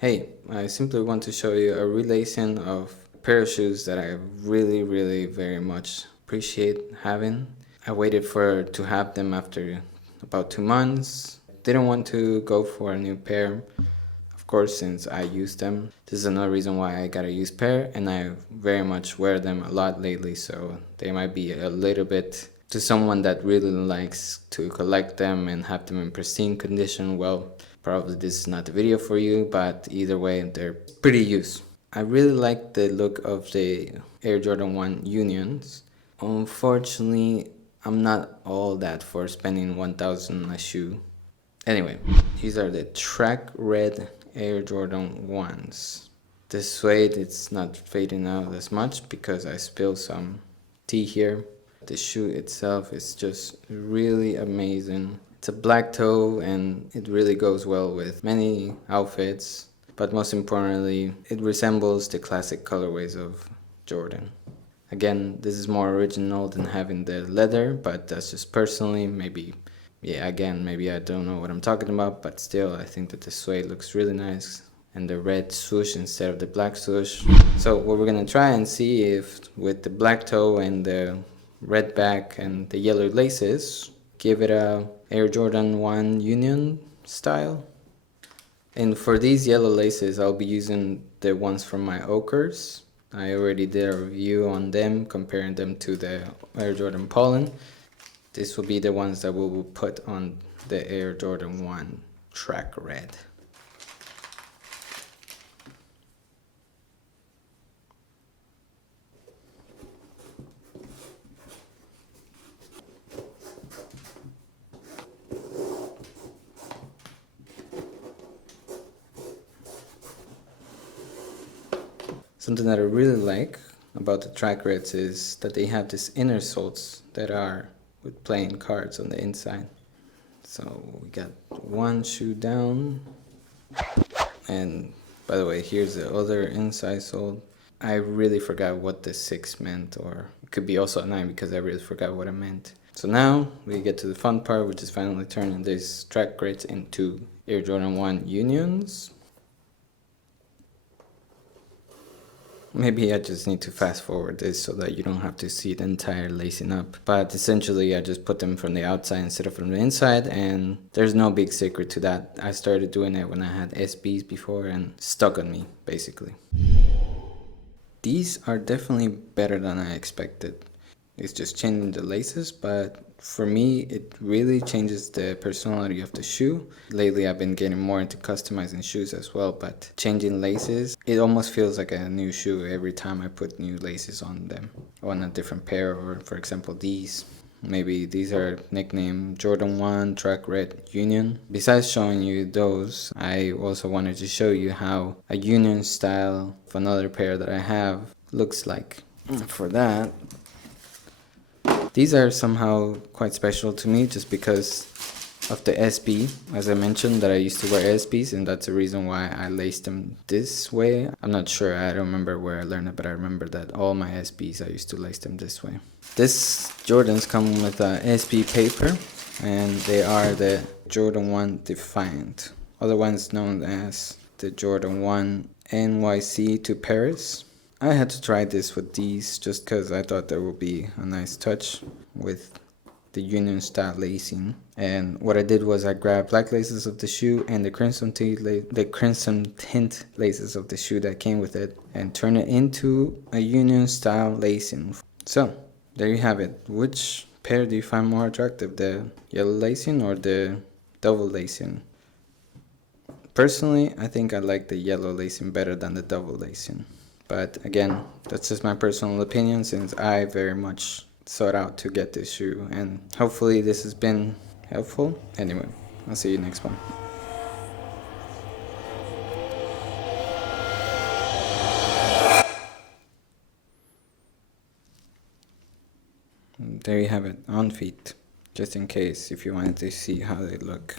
Hey, I simply want to show you a relacing of a pair of shoes that I really very much appreciate having. I waited to have them after about 2 months. Didn't want to go for a new pair, of course, since I use them. This is another reason why I got a used pair, and I very much wear them a lot lately, so they might be a little bit to someone that really likes to collect them and have them in pristine condition. Well, probably this is not the video for you, but either way, they're pretty used. I really like the look of the Air Jordan 1 Unions. Unfortunately, I'm not all that for spending 1,000 on a shoe. Anyway, these are the track red Air Jordan 1s. The suede, it's not fading out as much because I spilled some tea here. The shoe itself is just really amazing. It's a black toe and it really goes well with many outfits, but most importantly, it resembles the classic colorways of Jordan. Again, this is more original than having the leather, but that's just personally, maybe I don't know what I'm talking about, but still I think that the suede looks really nice and the red swoosh instead of the black swoosh. So what we're gonna try and see if with the black toe and the red back and the yellow laces, give it a Air Jordan 1 Union style. And for these yellow laces, I'll be using the ones from my Ochres. I already did a review on them, comparing them to the Air Jordan Pollen. This will be the ones that we will put on the Air Jordan 1 Track Red. Something that I really like about the Track Reds is that they have these inner soles that are with playing cards on the inside. So we got one shoe down, and by the way, here's the other inside sole. I really forgot what the 6 meant, or it could be also a 9 because I really forgot what it meant. So now we get to the fun part, which is finally turning these Track Reds into Air Jordan 1 Unions. Maybe I just need to fast forward this so that you don't have to see the entire lacing up. But essentially I just put them from the outside instead of from the inside, and there's no big secret to that. I started doing it when I had SBs before and stuck on me, basically. These are definitely better than I expected. It's just changing the laces, but for me it really changes the personality of the shoe. Lately I've been getting more into customizing shoes as well, but changing laces, it almost feels like a new shoe every time I put new laces on them, on a different pair. Or for example these, maybe these are nicknamed Jordan 1 Track Red Union. Besides showing you those, I also wanted to show you how a Union style of another pair that I have looks like. For that, these are somehow quite special to me just because of the SB, as I mentioned, that I used to wear SBs, and that's the reason why I laced them this way. I'm not sure, I don't remember where I learned it, but I remember that all my SBs, I used to lace them this way. This Jordans come with a SB paper, and they are the Jordan 1 Defiant, otherwise known as the Jordan 1 NYC to Paris. I had to try this with these just because I thought there would be a nice touch with the Union style lacing. And what I did was I grabbed black laces of the shoe and the crimson tint laces of the shoe that came with it and turned it into a Union style lacing. So there you have it. Which pair do you find more attractive, the yellow lacing or the double lacing? Personally, I think I like the yellow lacing better than the double lacing. But again, that's just my personal opinion, since I very much sought out to get this shoe, and hopefully this has been helpful. Anyway, I'll see you next one. There you have it, on feet, just in case if you wanted to see how they look.